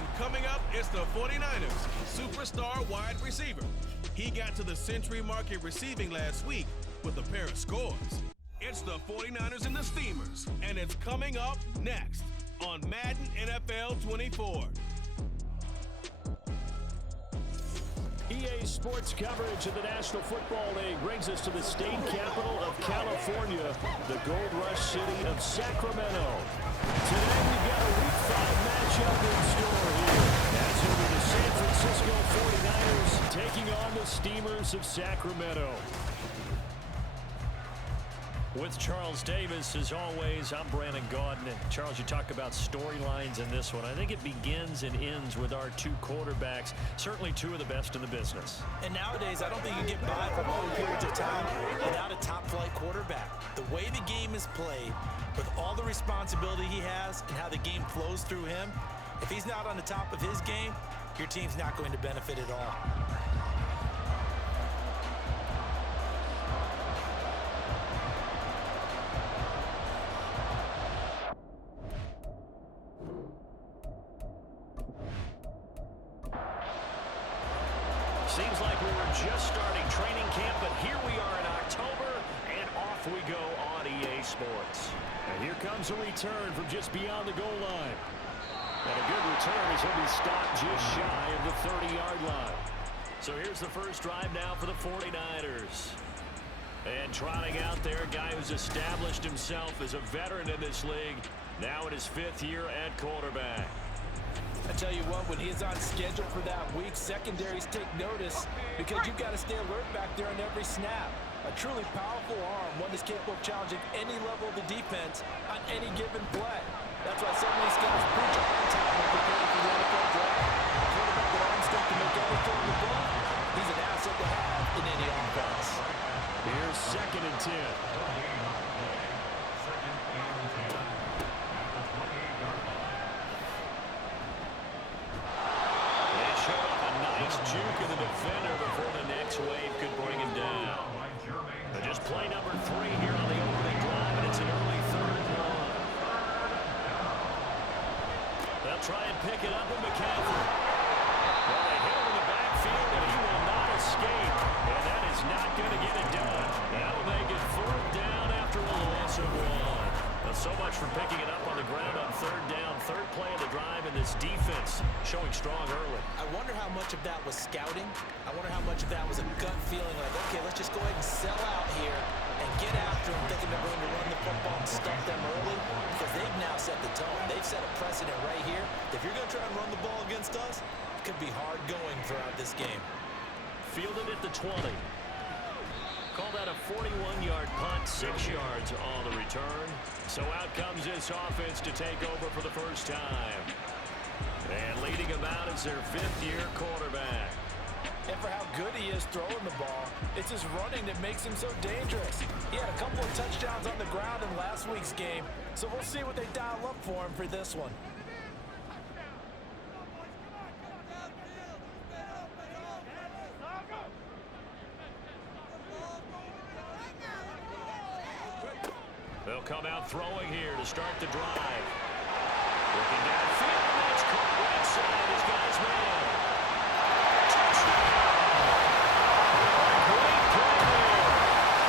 And coming up, it's the 49ers superstar wide receiver. He got to the Century Market receiving last week with a pair of scores. It's the 49ers and the Steamers, and it's coming up next on Madden NFL 24. EA Sports coverage of the National Football League brings us to the state capital of California, the gold rush city of Sacramento. Today we've got a Week 5 matchup in store here. That's going to be the San Francisco 49ers taking on the Steamers of Sacramento. With Charles Davis, as always, I'm Brandon Gaudin. And Charles, you talk about storylines in this one. I think it begins and ends with our two quarterbacks, certainly two of the best in the business. And nowadays, I don't think you get by for long periods of time without a top-flight quarterback. The way the game is played, with all the responsibility he has and how the game flows through him, if he's not on the top of his game, your team's not going to benefit at all. Seems like we were just starting training camp, but here we are in October, and off we go on EA Sports. And here comes a return from just beyond the goal line. And a good return as he'll be stopped just shy of the 30-yard line. So here's the first drive now for the 49ers. And trotting out there, a guy who's established himself as a veteran in this league, now in his 5th year at quarterback. I tell you what, when he's on schedule for that week, secondaries take notice because you've got to stay alert back there on every snap. A truly powerful arm, one that's capable of challenging any level of the defense on any given play. That's why so many scouts preach a hard time when preparing for the NFL draft. A quarterback with arm strength to make everything in the book, he's an asset to have in any offense. Here's 2nd and 10. Juke of the defender before the next wave could bring him down. But just play number 3 here on the opening drive, and it's an early 3rd and 1. They'll try and pick it up with McCaffrey. Well, they hit him in the backfield, and he will not escape. And that is not going to get it done. That'll make it 4th down after a loss of 1. Well, so much for picking it up on the ground on 3rd down. 3rd play of the drive, and this defense showing strong early. I wonder how much of that was scouting. I wonder how much of that was a gut feeling like, okay, let's just go ahead and sell out here and get after them, thinking they're going to run the football and stuff them early, because they've now set the tone. They've set a precedent right here. If you're going to try and run the ball against us, it could be hard going throughout this game. Fielded at the 20. Call that a 41-yard punt, 6 yards on the return. So out comes this offense to take over for the first time. And leading him out is their 5th-year quarterback. And for how good he is throwing the ball, it's his running that makes him so dangerous. He had a couple of touchdowns on the ground in last week's game, so we'll see what they dial up for him for this one. They'll come out throwing here to start the drive. Looking downfield, that's caught right side. His guy's man. Touchdown! Great play there.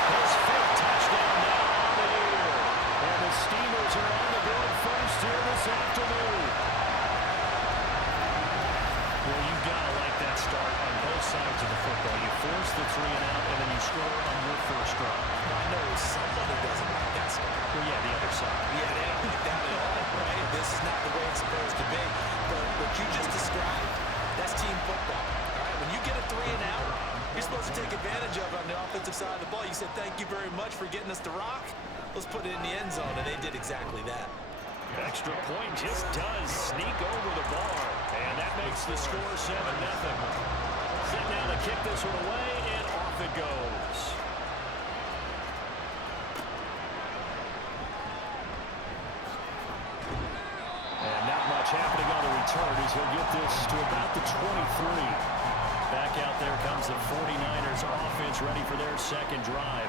His 5th touchdown now on the year. And the Steamers are on the board first here this afternoon. Well, you've got to like that start on both sides of the football. You force the 3 and out, and then you score on your first drive. I know somebody doesn't like that start. Well, yeah, the other side. Yeah, they don't like that at all, right? This is not the way it's supposed to be. But what you just described, that's team football. All right, when you get a 3 and out, you're supposed to take advantage of it on the offensive side of the ball. You said, thank you very much for getting us to rock. Let's put it in the end zone, and they did exactly that. Extra point just does sneak over the bar, and that makes the score 7-0. Set now to kick this one away, and off it goes. And not much happening on the return as he'll get this to about the 23. Back out there comes the 49ers offense ready for their 2nd drive.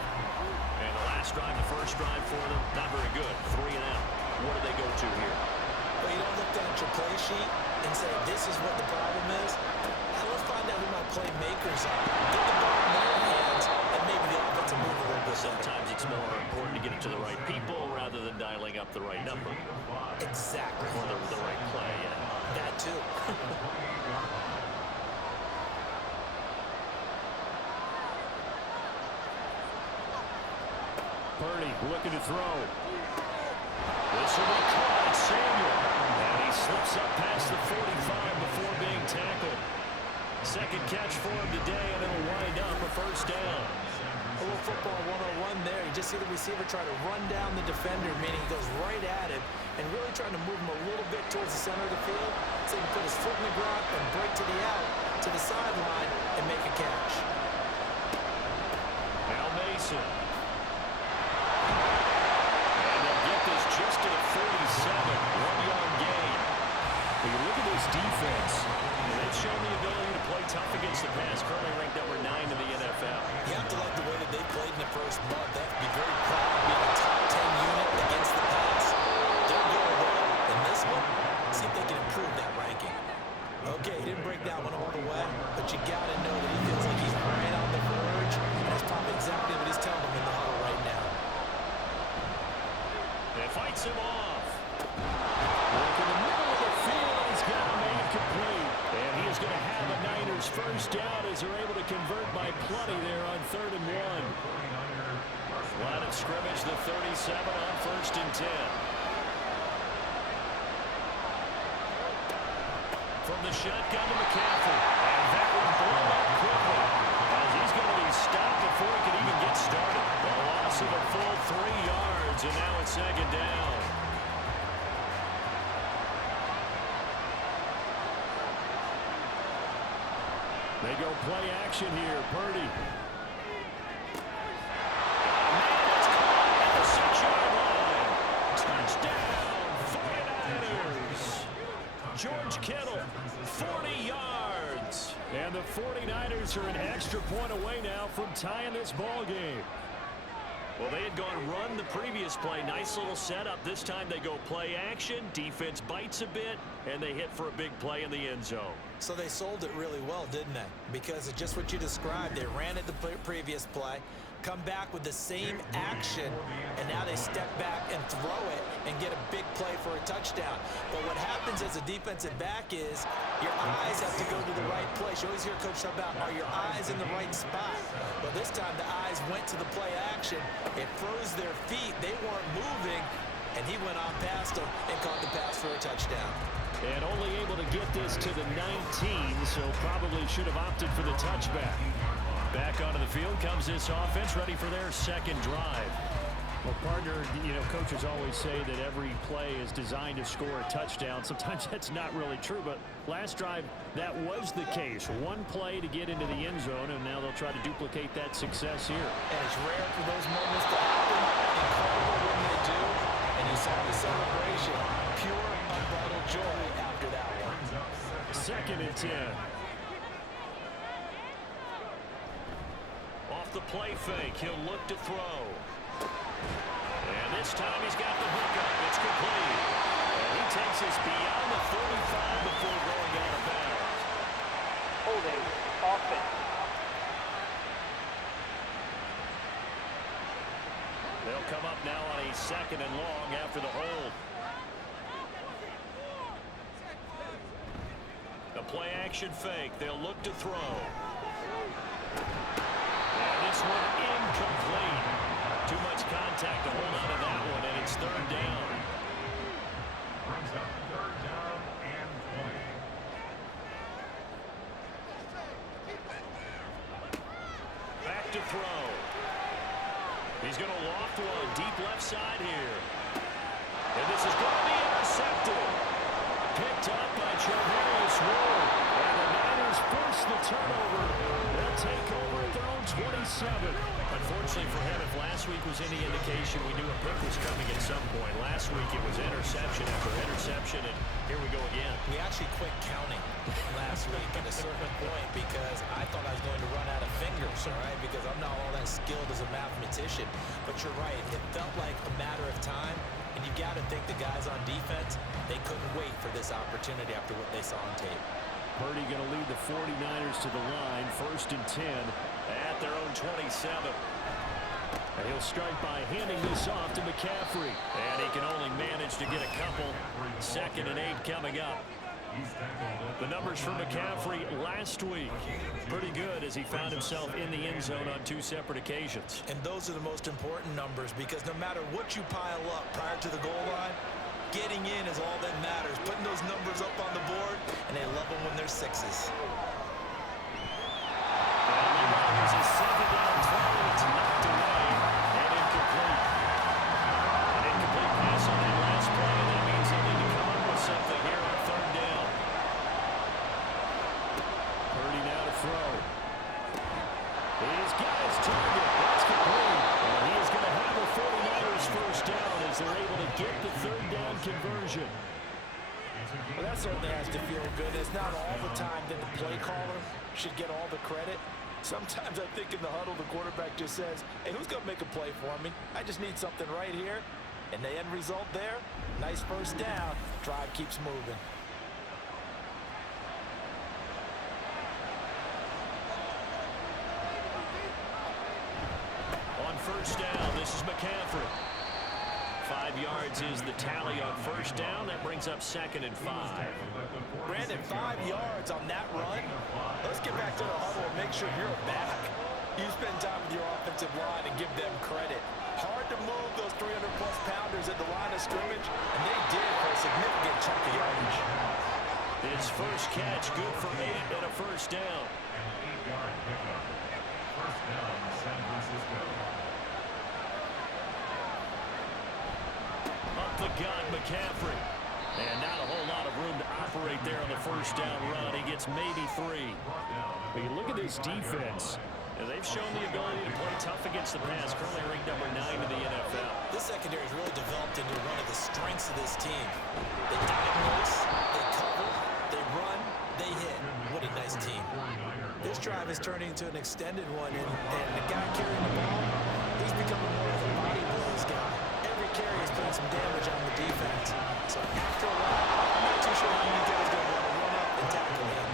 And the last drive, the first drive for them, not very good. 3 and out. What do they go to here? Well, you don't look down play sheet and say, this is what the problem is. Now let's find out who my playmakers are. Get the ball in their hands, and maybe the offense will move a little bit. Sometimes it's more important to get it to the right people rather than dialing up the right number. Exactly. Or the right play, yeah. That too. Purdy looking to throw. This will be caught. It's Samuel. And he slips up past the 45 before being tackled. Second catch for him today, and it'll wind up a first down. A little football 101 there. You just see the receiver try to run down the defender, meaning he goes right at him and really trying to move him a little bit towards the center of the field so he can put his foot in the ground and break to the out, to the sideline, and make a catch. Now Mason. And they'll get this just to the 47, 1-yard gain. When you look at this defense, they've shown the ability to play tough against the pass, currently ranked number 9 in the NFL. You have to like the way that they played in the first month. They have to be very proud of being a top 10 unit against the pass. They're going well. In this one, see if they can improve that ranking. Okay, he didn't break that one all the way, but you got to know that he feels like he's right on the verge, and that's probably exactly what he's telling them in the huddle right now. It fights him off. Look in the middle of the field, and he's got a man complete. And he is going to have a Niners first down as they're able to convert by plenty there on 3rd and 1. Line of scrimmage, the 37 on 1st and 10. From the shotgun to McCaffrey. And that one blown up quickly as he's going to be stopped before he can even get started. A loss of a full 3 yards, and now it's 2nd down. They go play action here. Purdy. It's caught at the 6-yard line. Touchdown, 49ers. George Kittle, 40 yards. And the 49ers are an extra point away now from tying this ball game. Well, they had gone run the previous play. Nice little setup. This time they go play action. Defense bites a bit, and they hit for a big play in the end zone. So they sold it really well, didn't they? Because it's just what you described. They ran it the previous play, come back with the same action, and now they step back and throw it and get a big play for a touchdown. But what happens as a defensive back is your eyes have to go to the right place. You always hear Coach talk about, are your eyes in the right spot? Well, this time the eyes went to the play action. It froze their feet. They weren't moving, and he went on past them and caught the pass for a touchdown. And only able to get this to the 19, so probably should have opted for the touchback. Back onto the field comes this offense, ready for their second drive. Well, partner, you know, coaches always say that every play is designed to score a touchdown. Sometimes that's not really true, but last drive, that was the case. One play to get into the end zone, and now they'll try to duplicate that success here. And it's rare for those moments to happen. Incredible when they do. And you saw the celebration. Pure, unbridled joy after that one. 2nd and 10. Off the play fake, he'll look to throw. And this time he's got the hook up. It's complete. And he takes us beyond the 35 before going out of bounds. Holding offense. They'll come up now on a 2nd and long after the hold. The play action fake. They'll look to throw. And this one incomplete. Too much contact to hold on to that one, and it's 3rd down. Back to throw. He's going to loft one deep left side here. And this is going to be intercepted. Picked up by Charvarius Ward. And the Niners force the turnover. They'll take over at their own 27. Unfortunately for him, if last week was any indication, we knew a pick was coming at some point. Last week it was interception after interception, and here we go again. We actually quit counting last week at a certain point because I thought I was going to run out of fingers, all right, because I'm not all that skilled as a mathematician. But you're right. It felt like a matter of time And you got to think the guys on defense, they couldn't wait for this opportunity after what they saw on tape. Purdy going to lead the 49ers to the line, 1st and 10 at their own 27. And he'll start by handing this off to McCaffrey. And he can only manage to get a couple. 2nd and 8 coming up. The numbers for McCaffrey last week, pretty good as he found himself in the end zone on 2 separate occasions. And those are the most important numbers because no matter what you pile up prior to the goal line, getting in is all that matters. Putting those numbers up on the board, and they love them when they're 6s. There's a 2nd down play. It's knocked away and incomplete. An incomplete pass on that last play, and that means they'll need to come up with something here on 3rd down. Purdy now to throw. He's got his target. That's complete. And he is going to have the 49ers 1st down as they're able to get the 3rd down conversion. Well, that certainly has to feel good. It's not all the time that the play caller should get all the credit. Sometimes I think in the huddle, the quarterback just says, hey, who's going to make a play for me? I just need something right here. And the end result there, nice 1st down. Drive keeps moving. On 1st down, this is McCaffrey. 5 yards is the tally on 1st down. That brings up 2nd and 5. Brandon, 5 yards on that run. Let's get back to the huddle and make sure you're back. You spend time with your offensive line and give them credit. Hard to move those 300-plus pounders at the line of scrimmage, and they did for a significant chunk of yardage. His first catch, good for 8 and a 1st down. An 8-yard pickup. 1st down, San Francisco. Up the gun, McCaffrey. And not a whole lot of room to operate there on the 1st down run. He gets maybe 3. But you look at this defense. And they've shown the ability to play tough against the pass. Currently ranked number 9 in the NFL. This secondary has really developed into one of the strengths of this team. They diagnose, they cover, they run, they hit. What a nice team. This drive is turning into an extended one, and the guy carrying the ball, he's becoming more of a body blows guy. Every carry is putting some damage on the defense. So after a while, I'm not too sure how many guys are going to want to run up and tackle him.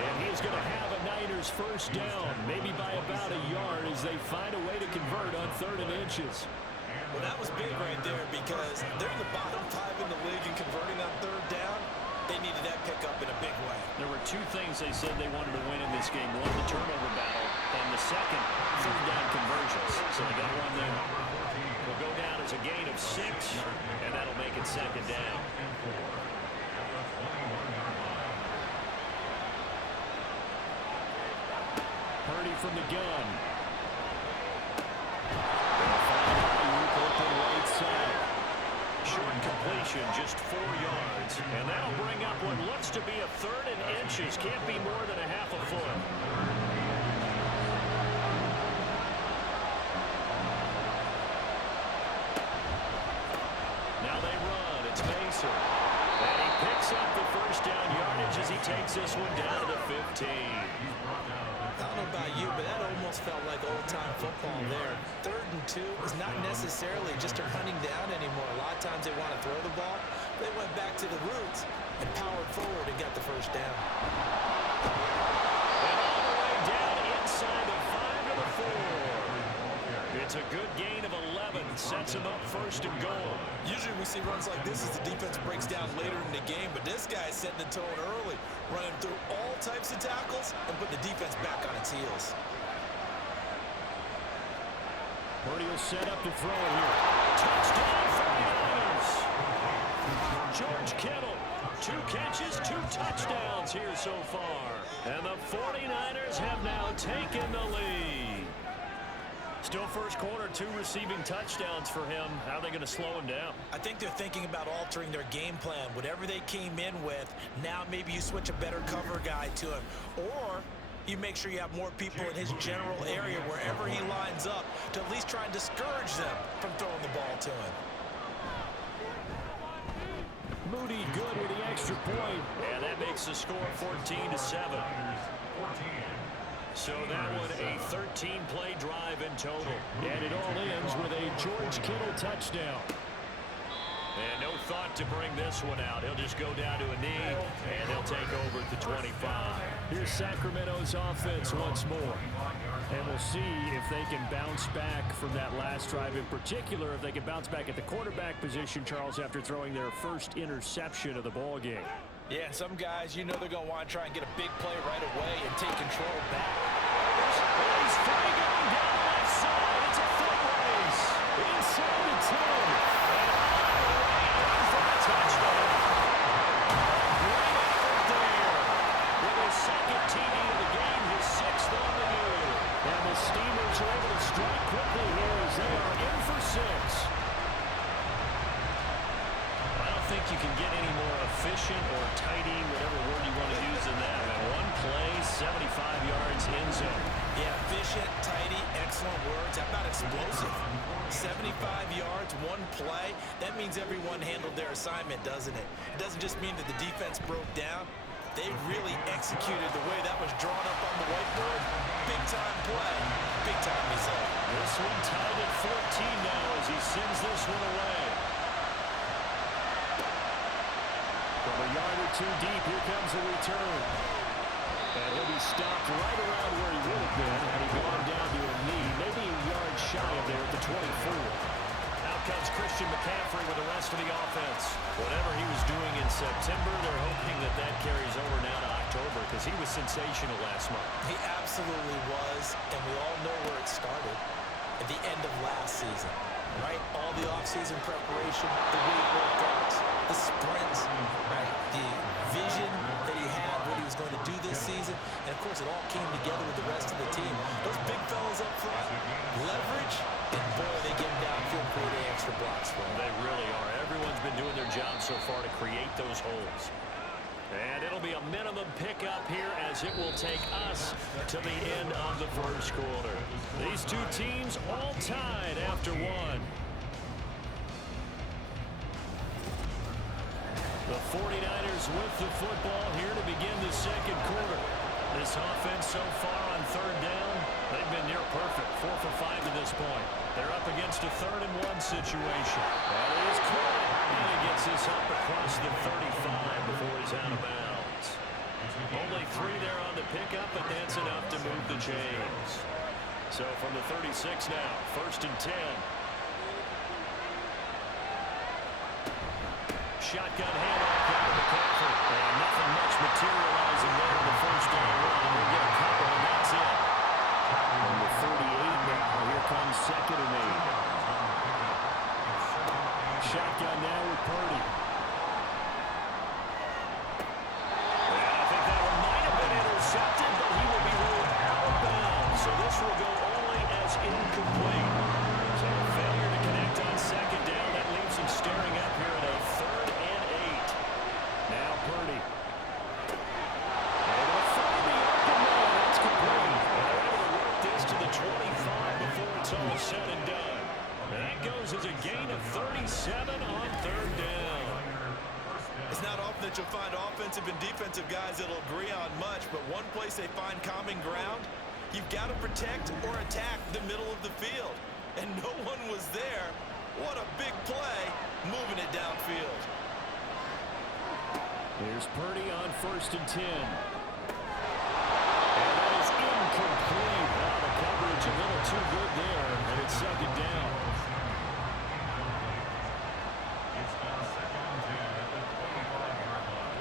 And he's going to have a Niners 1st down, maybe by about a yard as they find a way to convert on 3rd and inches. Well, that was big right there because they're in the bottom 5 in the league and converting on 3rd down. They needed that pickup in a big way. There were 2 things they said they wanted to win in this game. One, the turnover battle, and the second, 3rd down conversions. So they got to run them. Will go down as a gain of 6, and that'll make it 2nd down. Purdy from the gun. Open right side. Short completion, just 4 yards. And that'll bring up what looks to be a 3rd and inches. Can't be more than a half a foot. Now they run. It's Mason. And he picks up the 1st down yardage as he takes this one down to the 15. I don't know about you, but that almost felt like old-time football there. 3rd and 2 is not necessarily just a running down anymore. A lot of times they want to throw the ball. They went back to the roots and powered forward and got the 1st down. And all the way down inside the 5 to the 4. It's a good gain of 11. Sets him up 1st and goal. Usually we see runs like this as the defense breaks down later in the game, but this guy is setting the tone early, running through all types of tackles and putting the defense back on its heels. Purdy will set up to throw it here. Touchdown 49ers. George Kittle, 2 catches, 2 touchdowns here so far. And the 49ers have now taken the lead. Still 1st quarter, 2 receiving touchdowns for him. How are they going to slow him down? I think they're thinking about altering their game plan. Whatever they came in with, now maybe you switch a better cover guy to him. Or you make sure you have more people in his general area wherever he lines up to at least try and discourage them from throwing the ball to him. Moody good with the extra point. And that makes the score 14-7. So that one a 13-play drive in total. And it all ends with a George Kittle touchdown. And no thought to bring this one out. He'll just go down to a knee, and they'll take over at the 25. Here's Sacramento's offense once more. And we'll see if they can bounce back from that last drive in particular, if they can bounce back at the quarterback position, Charles, after throwing their first interception of the ball game. Yeah, and some guys, you know they're going to want to try and get a big play right away and take control back. He's free going down the left side. It's a foot race. Inside the 10. And all the way in for a touchdown. Great effort there. With his second TD of the game, his 6th on the year. And the Steamers are able to strike quickly here as they are in for 6. I don't think you can get any more efficient or tidy, whatever word you want to use in that. And one play, 75 yards in zone. Yeah, efficient, tidy, excellent words. How about explosive? 75 yards, one play. That means everyone handled their assignment, doesn't it? It doesn't just mean that the defense broke down. They really executed the way that was drawn up on the whiteboard. Big-time play, big-time result. This one tied at 14 now as he sends this one away. From a yard or two deep, here comes a return. And he'll be stopped right around where he would have been had he gone down to a knee, maybe a yard shy of there at the 24. Out comes Christian McCaffrey with the rest of the offense. Whatever he was doing in September, they're hoping that that carries over now to October because he was sensational last month. He absolutely was, and we all know where it started at the end of last season, right? All the offseason preparation, the weight workouts, the sprints, right? The vision that he had, what he was going to do this season, and of course it all came together with the rest of the team. Those big fellas up front, leverage, and boy, they get him downfield, creating extra blocks for him. They really are. Everyone's been doing their job so far to create those holes. And it'll be a minimum pickup here as it will take us to the end of the first quarter. These two teams all tied after one. The 49ers with the football here to begin the second quarter. This offense so far on third down, they've been near perfect. 4 for 5 to this point. They're up against a 3rd and 1 situation. That is caught. And he gets this up across the 35 before he's out of bounds. Only 3 there on the pickup, but that's enough to move the chains. So from the 36 now, 1st and 10. Shotgun handoff down to McCaffrey. And nothing much materializing there in the first down run. We'll get a couple, and that's it. On the 38 now, here comes 2nd and 8. Shotgun now with Purdy. And I think that one might have been intercepted, but he will be ruled out of bounds. So this will go only as incomplete. So a failure to connect on 2nd down. That leaves him staring up here at a 3rd and 8. Now Purdy. Able to find the open man. That's complete. And they're able to work this to the 25 before it's all said and done. And that goes as a gain of 37 on 3rd down. It's not often that you'll find offensive and defensive guys that'll agree on much, but one place they find common ground, you've got to protect or attack the middle of the field. And no one was there. What a big play, moving it downfield. Here's Purdy on 1st and 10. And that is incomplete. Wow, the coverage a little too good there, and it's 2nd down. It's now 2nd and 10 at the 25-yard line.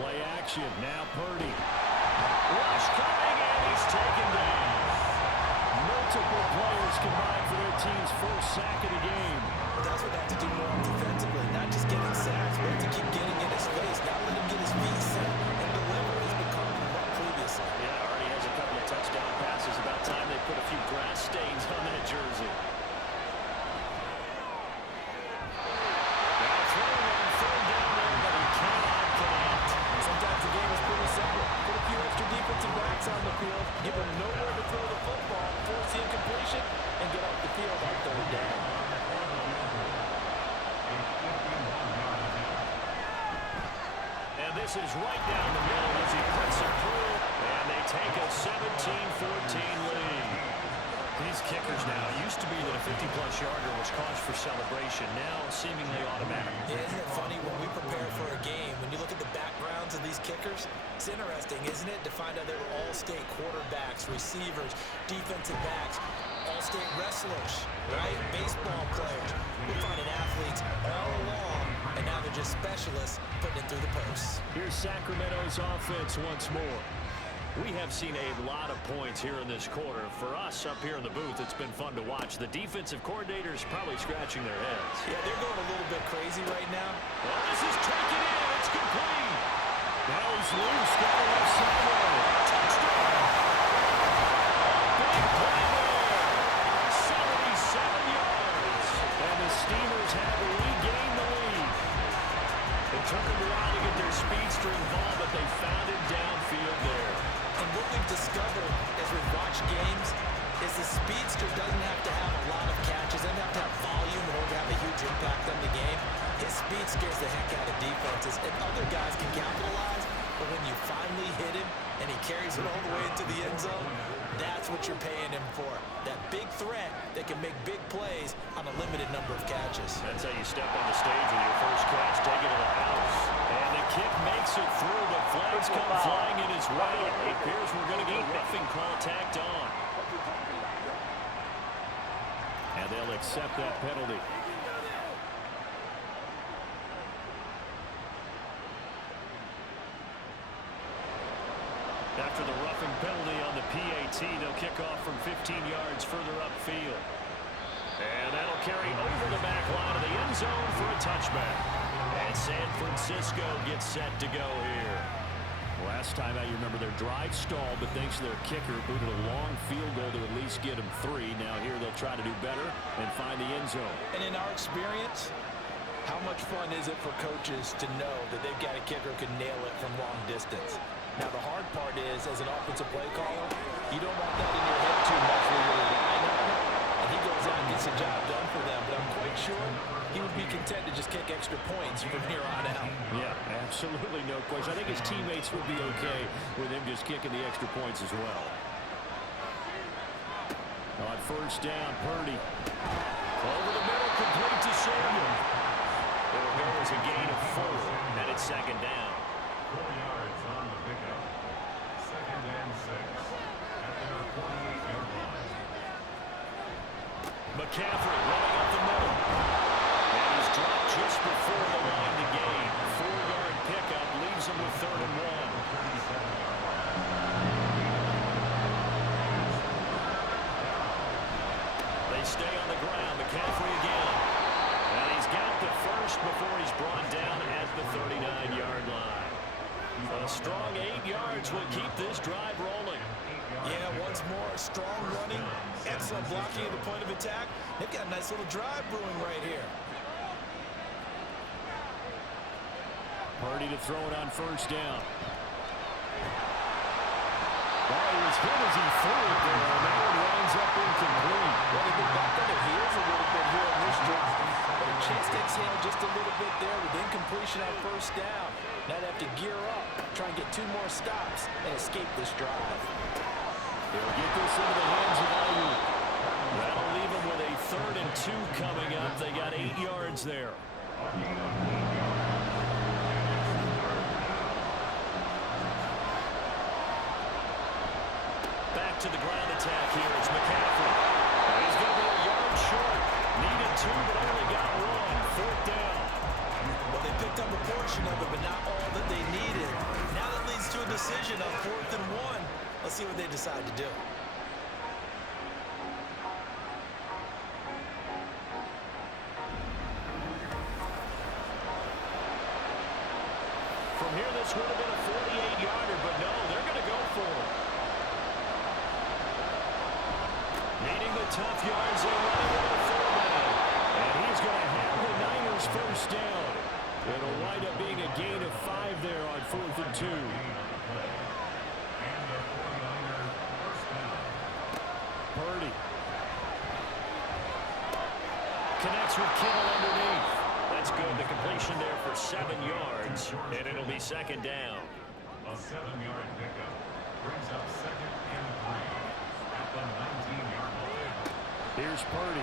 Play action. Now Purdy. Rush coming, and he's taken down. Multiple players combined for their team's first sack of the game. That's what they have to do more defensively, not just getting sacks, but to keep getting in his face, not let him get his feet set and deliver. He's been calling him up previously. Yeah, already has a couple of touchdown passes. About time they put a few grass stains on that jersey. Now throwing on 3rd down there, but he cannot connect. Sometimes the game is pretty simple. Put a few extra defensive backs on the field, give them nowhere to throw the football, force the incompletion, and get off the field on 3rd down. And this is right down the middle as he puts it through, and they take a 17-14 lead. These kickers now, it used to be that a 50-plus yarder was cause for celebration. Now, seemingly automatic. Yeah, isn't it funny when we prepare for a game, when you look at the backgrounds of these kickers, it's interesting, isn't it, to find out they were all-state quarterbacks, receivers, defensive backs, all-state wrestlers, right? Baseball players. We're finding athletes all along, and now they're just specialists putting it through the posts. Here's Sacramento's offense once more. We have seen a lot of points here in this quarter. For us up here in the booth, it's been fun to watch. The defensive coordinators probably scratching their heads. Yeah, they're going a little bit crazy right now. Well, this is taken in. It's complete. Now he's loose. Got it left sideline. Touchdown. Big play there. 77 yards. And the Steelers have regained the lead. It took them a while to get their speedster involved, but they found him downfield there. And what we've discovered as we've watched games is the speedster doesn't have to have a lot of catches, doesn't have to have volume in order to have a huge impact on the game. His speed scares the heck out of defenses, and other guys can capitalize, but when you finally hit him and he carries it all the way into the end zone, that's what you're paying him for. That big threat that can make big plays on a limited number of catches. That's how you step on the stage with your first catch, take it to the house. And the kick makes it through, but flags come flying in his way. It appears we're going to get a roughing call tacked on. And they'll accept that penalty. After the roughing penalty on the PAT, they'll kick off from 15 yards further upfield. And that'll carry over the back line of the end zone for a touchback. And San Francisco gets set to go here. Last time out, you remember their drive stalled, but thanks to their kicker, booted a long field goal to at least get them 3. Now here they'll try to do better and find the end zone. And in our experience, how much fun is it for coaches to know that they've got a kicker who can nail it from long distance? Now, the hard part is, as an offensive play caller, you don't want that in your head too much when you're relying on it, and he goes out and gets the job done for them. But I'm quite sure he would be content to just kick extra points from here on out. Yeah, absolutely no question. I think his teammates would be okay with him just kicking the extra points as well. On first down, Purdy. Over the middle, complete to Samuel. It'll go as a gain of 4, and it's second down. 4 yards on the pickup. 2nd and 6 at their 48-yard line. McCaffrey running up the middle. And he's dropped just before the line to gain. 4-yard pickup leaves him with 3rd and 1. They stay on the ground. McCaffrey again. And he's got the first before he's brought down at the 39-yard line. A strong 8 yards will keep this drive rolling. Yeah, once more, strong running, excellent blocking at the point of attack. They've got a nice little drive brewing right here. Purdy to throw it on first down. Oh, he was hit as he threw it there, and that one winds up incomplete. Well, they've been back on their heels a little bit here on this drive. But a chance to exhale just a little bit there with incompletion on first down. Now they have to gear up, try and get 2 more stops, and escape this drive. They'll get this into the hands of Ayuk. That'll leave them with a 3rd and 2 coming up. They got 8 yards there. Back to the ground attack here. It's McCaffrey. He's going to be a yard short. Needed 2, but only got 1. 4th down. Well, they picked up a portion of it, but not all that they needed. Now that leads to a decision on 4th and 1. Let's see what they decide to do. From here, this would have been a 48-yarder, but no, they're going to go for it. Needing the tough yards, they're running with a 4-man. And he's going to have the Niners first down. It'll wind up being a gain of 5 there on 4th and 2. Purdy. Connects with Kittle underneath. That's good. The completion there for 7 yards. And it'll be second down. A 7-yard pickup brings up 2nd and 3 at the 19-yard line. Here's Purdy.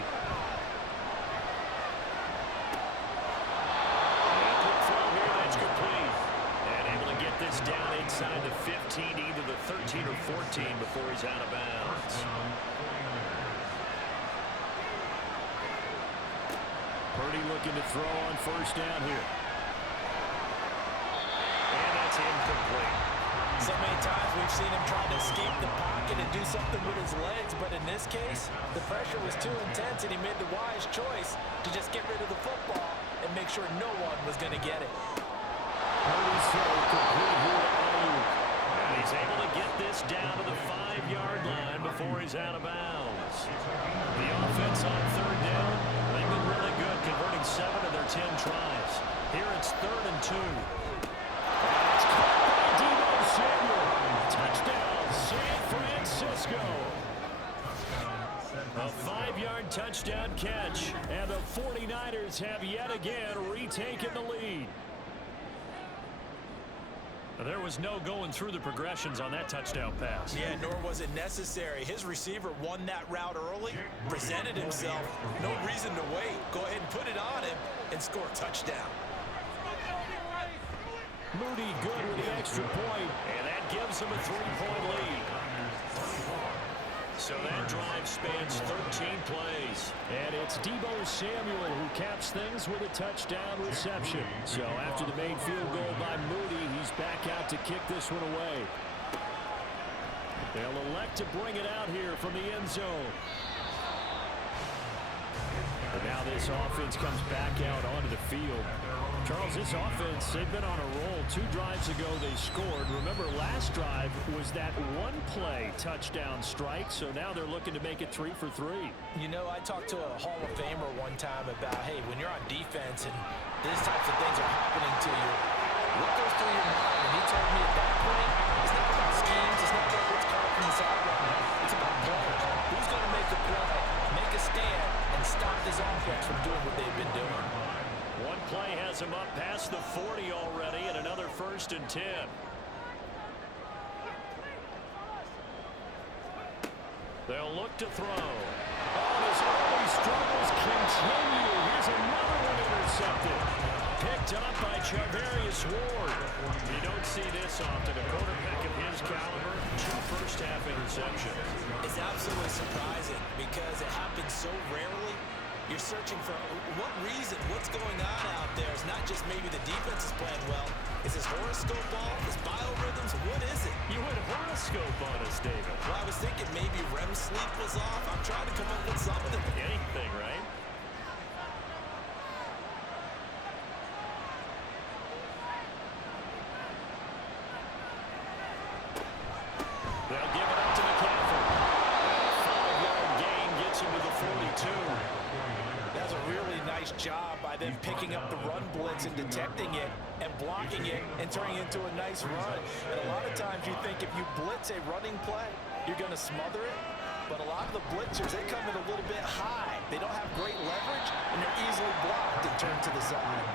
That's complete. And able to get this down inside the 15, either the 13 or 14 before he's out of bounds. Purdy looking to throw on first down here. And that's incomplete. So many times we've seen him try to escape the pocket and do something with his legs, but in this case, the pressure was too intense and he made the wise choice to just get rid of the football and make sure no one was going to get it. Purdy's throw complete here to Ayuk. And he's able to get this down to the 5-yard line before he's out of bounds. The offense on third down, they've been really good, converting 7 of their 10 tries. Here it's 3rd and 2. And it's caught by Deebo Samuel. Touchdown, San Francisco. A 5-yard touchdown catch, and the 49ers have yet again retaken the lead. There was no going through the progressions on that touchdown pass. Yeah, nor was it necessary. His receiver won that route early, presented himself. No reason to wait. Go ahead and put it on him and score a touchdown. Moody good with the extra point, and that gives him a 3-point lead. So that drive spans 13 plays. And it's Deebo Samuel who caps things with a touchdown reception. So after the made field goal by Moody, he's back out to kick this one away. They'll elect to bring it out here from the end zone. And now this offense comes back out onto the field. Charles, this offense, they've been on a roll. 2 drives ago they scored. Remember, last drive was that one-play touchdown strike, so now they're looking to make it 3 for 3. You know, I talked to a Hall of Famer one time about, hey, when you're on defense and these types of things are happening to you, what goes through your mind? And he told me at that point, it's not about schemes, it's not about what's called from the sideline. It's about players. Who's going to make the play, make a stand, and stop this offense from doing what they've been doing? One play has him up past the 40 already, and another 1st and 10. They'll look to throw. Oh, his early struggles continue. Here's another one intercepted. Picked up by Charvarius Ward. You don't see this often. A quarterback of his caliber, 2 first-half interceptions. It's absolutely surprising because it happens so rarely. You're searching for what reason, what's going on out there. It's not just maybe the defense is playing well. Is this horoscope ball? Is biorhythms? What is it? You went horoscope on us, David. Well, I was thinking maybe REM sleep was off. I'm trying to come up with something. Anything, right? They'll give it up to McCaffrey. A 5-yard gain gets him to the 42. That's a really nice job by them picking up the run blitz and detecting it and blocking it and turning it into a nice run. And a lot of times you think if you blitz a running play, you're going to smother it. But a lot of the blitzers, they come in a little bit high. They don't have great leverage, and they're easily blocked and turned to the side.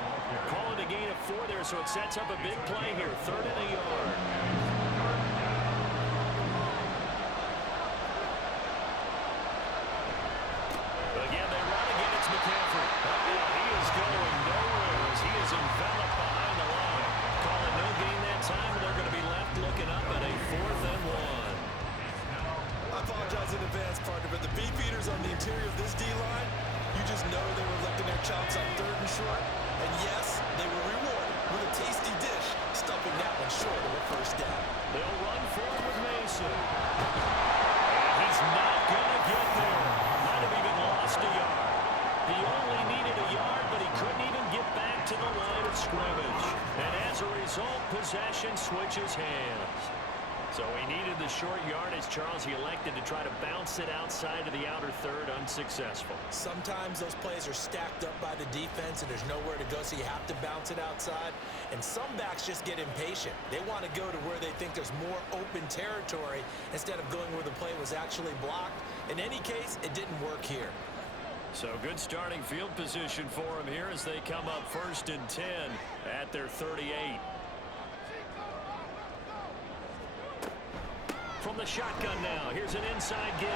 Calling a gain of 4 there, so it sets up a big play here. 3rd and a yard. Again, they run again. It's McCaffrey. He is going nowhere as he is enveloped behind the line. Calling no gain that time, and they're going to be left looking up at a 4th and 1. I apologize in advance, partner, but the beat beaters on the interior of this D-line, you just know they were licking their chops on 3rd and short. And yes, they were rewarded with a tasty dish, stuffing that one short of a 1st down. They'll run forward with Mason. And he's not going to get there. Might have even lost a yard. He only needed a yard, but he couldn't even get back to the line of scrimmage. And as a result, possession switches hands. So he needed the short yardage, Charles. He elected to try to bounce it outside of the outer 3rd, unsuccessful. Sometimes those plays are stacked up by the defense and there's nowhere to go, so you have to bounce it outside. And some backs just get impatient. They want to go to where they think there's more open territory instead of going where the play was actually blocked. In any case, it didn't work here. So good starting field position for him here as they come up 1st and 10 at their 38. From the shotgun now, here's an inside give.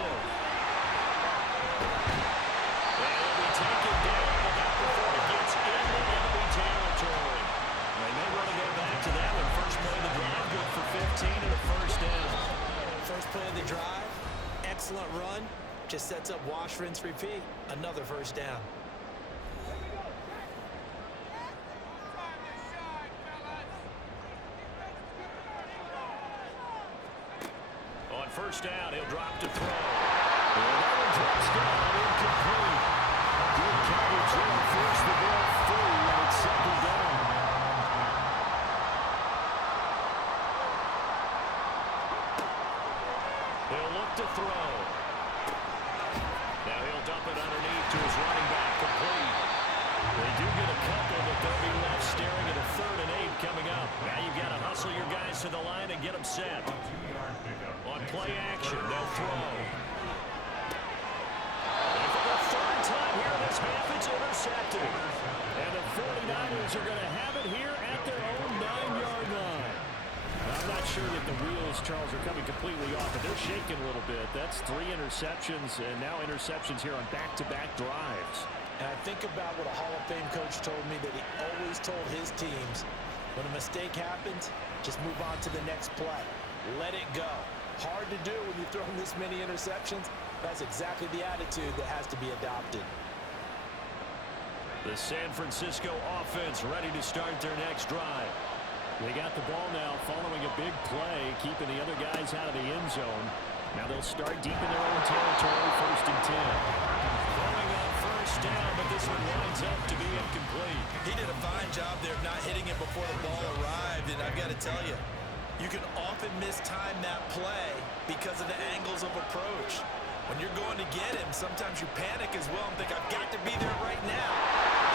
And he'll be taken down, but not before it gets into enemy territory. They may want to go back to that one. First play of the drive, good for 15 and a first down. First play of the drive, excellent run. Just sets up wash, rinse, repeat. Another first down. On first down, he'll drop to throw. And that one drops down, incomplete. Good coverage there, forced the ball free, and it's second down. He'll look to throw. Now he'll dump it underneath to his running back, complete. They do get a couple, but they'll be left staring at a 3rd and 8 coming up. Now you've got to hustle your guys to the line and get them set. On play action, they'll throw. And for the 3rd time here in this half, it's intercepted. And the 49ers are going to have it here at their own 9-yard line. I'm not sure that the wheels, Charles, are coming completely off, but they're shaking a little bit. That's 3 interceptions, and now interceptions here on back-to-back drives. And I think about what a Hall of Fame coach told me that he always told his teams, when a mistake happens, just move on to the next play. Let it go. Hard to do when you throw this many interceptions. That's exactly the attitude that has to be adopted. The San Francisco offense ready to start their next drive. They got the ball now following a big play, keeping the other guys out of the end zone. Now they'll start deep in their own territory, 1st and 10. Throwing on first down, but this one winds up to be incomplete. He did a fine job there of not hitting it before the ball arrived, and I've got to tell you, you can often mistime that play because of the angles of approach. When you're going to get him, sometimes you panic as well and think, I've got to be there right now.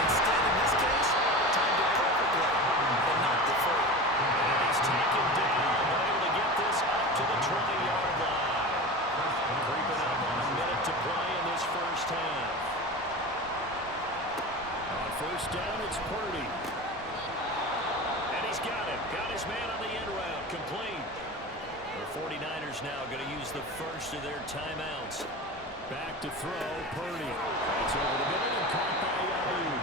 Instead, in this case, timed it perfectly, but not the full. And he's taken down, but able to get this up to the 20-yard line. Creeping up on a minute to play in this first half. On first down, it's Purdy. And he's got it. Got his man on the end route. Complete. The 49ers now going to use the first of their timeouts. Back to throw, Purdy. That's over the middle and caught by Ayuk.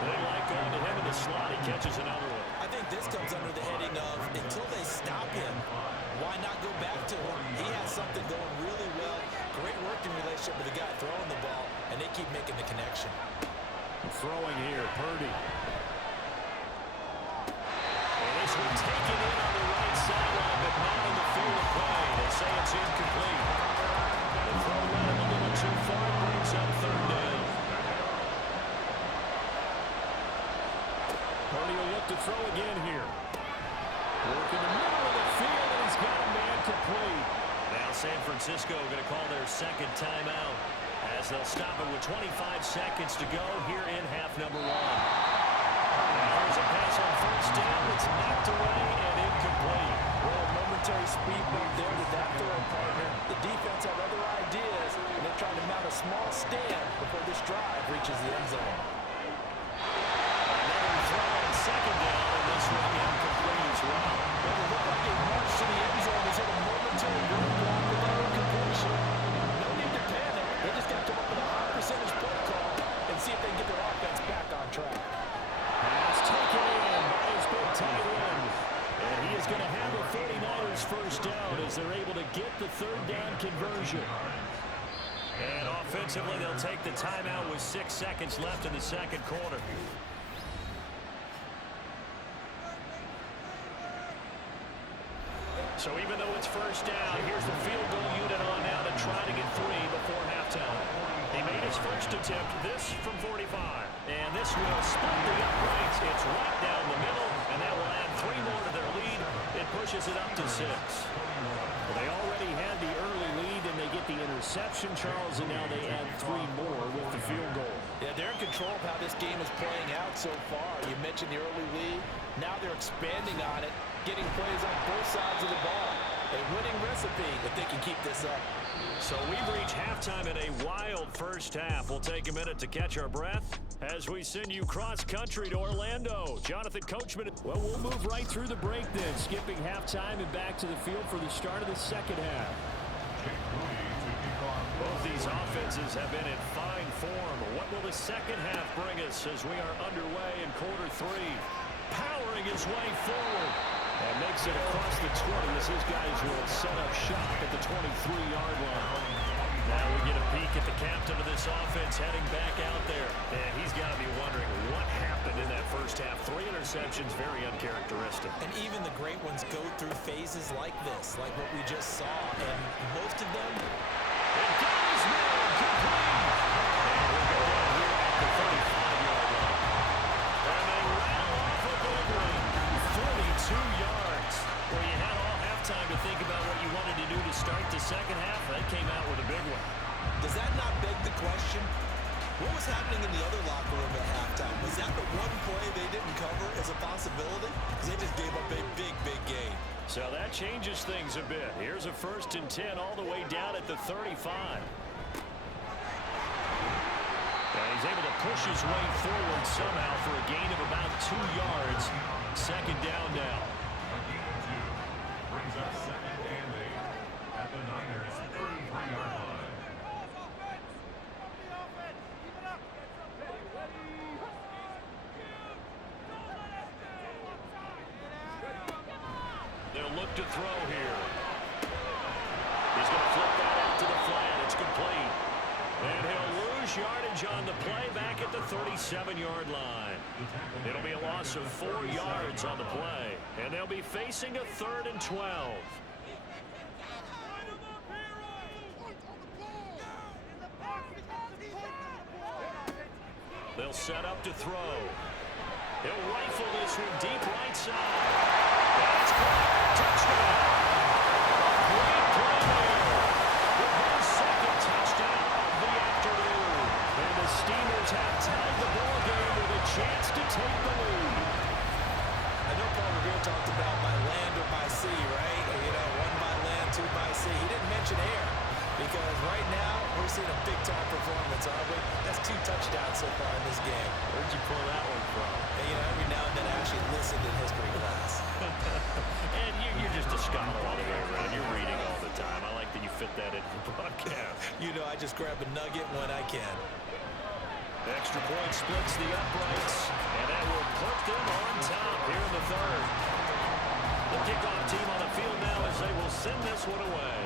They like going to him in the slot. He catches another one. I think this comes under the heading of, until they stop him, why not go back to him? He has something going really well. Great working relationship with the guy throwing the ball, and they keep making the connection. Throwing here, Purdy. And this one taken in on the right sideline, but not in the field of play. They say it's incomplete. The throw led him a little too far, brings up 3rd down. Purdy will look to throw again here. Work in the middle of the field, and he's got a man complete. Now San Francisco going to call their 2nd timeout as they'll stop it with 25 seconds to go here in half number 1. There's a pass on first down. It's knocked away and incomplete. Well, momentary speed bump there with that throw partner. The defense had other ideas, and they're trying to mount a small stand before this drive reaches the end zone. Another throw on 2nd down, and this one incomplete as well. Well, it looked like a march to the end zone. Is it a momentary roadblock with that incompletion? No need to panic. They just got to come up with a high percentage play call and see if they can get their offense back on track. Pass taken in by his big tight end. And he is going to have the 49ers first down as they're able to get the 3rd down conversion. And offensively, they'll take the timeout with 6 seconds left in the 2nd quarter. So even though it's first down, here's the field goal unit on now to try to get 3 before halftime. He made his first attempt, this from 45. And this will split the uprights. It's right down the middle, and that will add 3 more to their lead. It pushes it up to 6. Well, they already had the early lead, and they get the interception, Charles, and now they add 3 more with the field goal. Yeah, they're in control of how this game is playing out so far. You mentioned the early lead. Now they're expanding on it, getting plays on both sides of the ball. A winning recipe if they can keep this up. So we've reached halftime in a wild first half. We'll take a minute to catch our breath as we send you cross-country to Orlando. Jonathan Coachman. Well, we'll move right through the break then, skipping halftime and back to the field for the start of the second half. Jake Moody to kick off Both these offenses have been in fine form. What will the second half bring us as we are underway in quarter 3? Powering his way forward. And makes it across the 20 as his guys will set up shop at the 23-yard line. Now we get a peek at the captain of this offense heading back out there. And he's got to be wondering what happened in that first half. 3 interceptions, very uncharacteristic. And even the great ones go through phases like this, like what we just saw. And most of them... It goes now, complete. And we'll go down here at the 35-yard line. And they rattle off a big one. 42 yards. Well, you had all halftime to think about what you wanted to do to start the second half. They came out with a big one. Does that not beg the question? What was happening in the other locker room at halftime? Was that the one play they didn't cover as a possibility? Because they just gave up a big, big gain. So that changes things a bit. Here's a 1st and 10 all the way down at the 35. And he's able to push his way forward somehow for a gain of about 2 yards. Second down now. A gain of 2 brings up 2nd and 8 at the Niners' 33-yard line. They'll look to throw here. He's going to flip that out to the flat. It's complete. And he'll lose yardage on the play back at the 37-yard line. It'll be a loss of 4 yards on the play. And they'll be facing a 3rd and 12. They'll set up to throw. He'll rifle this one deep right side. That's caught. Touchdown. Great play there. With his 2nd touchdown of the afternoon. And the Steelers have tied the ball game with a chance to take the lead. I know Paul Revere talked about by land or by sea, right? You know, 1 by land, 2 by sea. He didn't mention air. Because right now, we're seeing a big-time performance, aren't we? That's 2 touchdowns so far in this game. Where'd you pull that one from? And, you know, every now and then I actually listened in history class. And you're just a scholar all the way around. You're reading all the time. I like that you fit that into the broadcast. You know, I just grab a nugget when I can. Extra point splits the uprights, and that will put them on top here in the 3rd. The kickoff team on the field now as they will send this one away.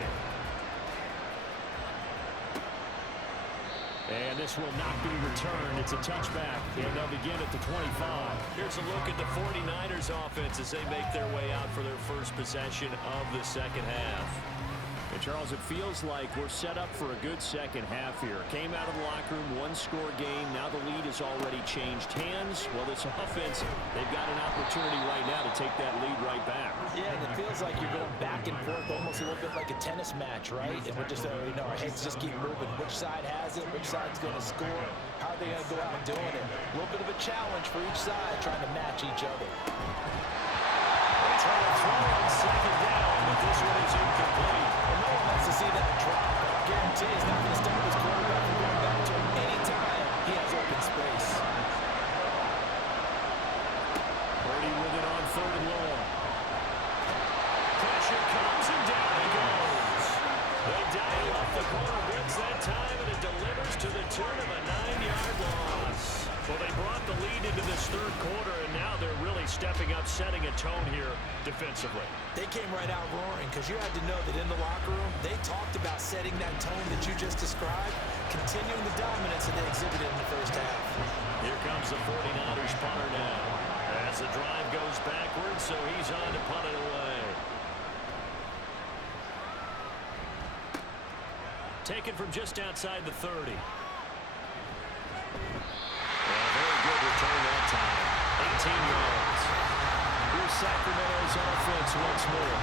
And this will not be returned. It's a touchback, and they'll begin at the 25. Here's a look at the 49ers offense as they make their way out for their first possession of the second half. And Charles, it feels like we're set up for a good second half here. Came out of the locker room, 1-score game. Now the lead has already changed hands. Well, this offense, they've got an opportunity right now to take that lead right back. Yeah, and it feels like you're going back and forth, almost a little bit like a tennis match, right? And we're just, you know, our heads just keep moving. Which side has it? Which side's going to score? How are they going to go out and doing it? A little bit of a challenge for each side, trying to match each other. They try to throw on second down, but this one is incomplete. Well, no one wants to see that drop, but I guarantee he's not going to stop his quarterback from going back to him anytime he has open space. Purdy with it on 3rd and long. Pressure comes and down he goes. They dial up the corner blitz that time, and it delivers to the tune of a 9-yard loss. Well, they brought the lead into this 3rd quarter, and now they're really stepping up, setting a tone here defensively. They came right out roaring because you had to know that in the locker room, they talked about setting that tone that you just described, continuing the dominance that they exhibited in the first half. Here comes the 49ers punter now. As the drive goes backwards, so he's on to punt it away. Taken from just outside the 30. Very good return that time. 18 yards. Here's Sacramento's offense once more.